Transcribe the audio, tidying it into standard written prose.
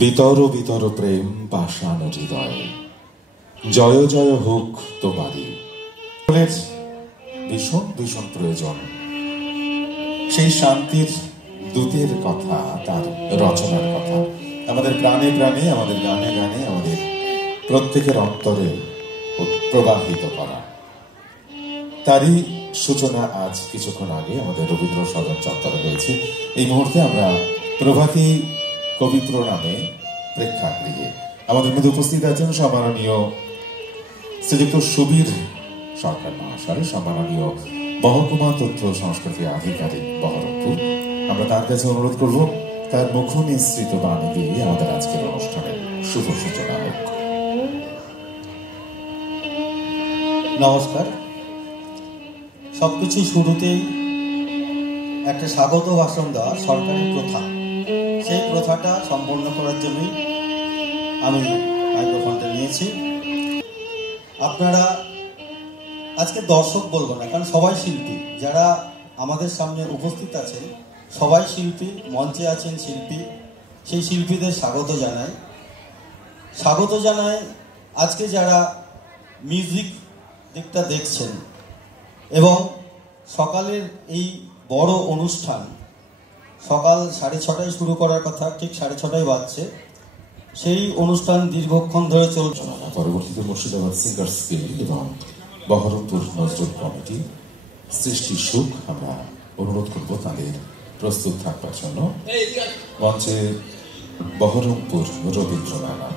বিতর বিতর প্রেম পাষাণ হৃদয়ে, জয় জয় হোক তোমারই। ভীষণ ভীষণ প্রয়োজন সেই শান্তির দূতের কথা, তার রচনার কথা আমাদের প্রাণে প্রাণে, আমাদের গানে গানে, আমাদের প্রত্যেকের অন্তরে প্রবাহিত করা। তারই সূচনা আজ কিছুক্ষণ আগে আমাদের রবীন্দ্র সদন চত্বরে হয়েছে। এই মুহূর্তে আমরা প্রভাতী কবি প্রণামে প্রেক্ষাগৃহে আমাদের মধ্যে উপস্থিত আছেন সম্মাননীয় শ্রীযুক্ত সুবীর সরকার মহাশয়, সম্মাননীয় মহকুমা তথ্য সংস্কৃতি আধিকারিক বহরমপুর। আমরা তার কাছে অনুরোধ করব তার মুখ নিঃসৃত বাণী দিয়ে আমাদের আজকের অনুষ্ঠানের শুভ সূচনা হোক। নমস্কার। সবকিছু শুরুতেই একটা স্বাগত ভাষণ দেওয়া সরকারি প্রথা, সেই প্রথাটা সম্পন্ন করার জন্যই আমি মাইক্রোফোনটা নিয়েছি। আপনারা আজকে দর্শক বলবো না, কারণ সবাই শিল্পী, যারা আমাদের সামনে উপস্থিত আছেন সবাই শিল্পী, মঞ্চে আছেন শিল্পী। সেই শিল্পীদের স্বাগত জানাই আজকে যারা মিউজিক দিকটা দেখছেন। এবং সকালের এই বড় অনুষ্ঠান সকাল 6:30টায় শুরু করার কথা, ঠিক 6:30টায় বাজছে। সেই অনুষ্ঠান দীর্ঘক্ষণ ধরে চলছে। পরবর্তীতে মুর্শিদাবাদ সিঙ্গার্স গিল্ড এবং বহরমপুর নজরুল কমিটি সৃষ্টি সুখ আমরা অনুরোধ করব তাদের প্রস্তুত থাকবার জন্য। মঞ্চে বহরমপুর রবীন্দ্র মেলা।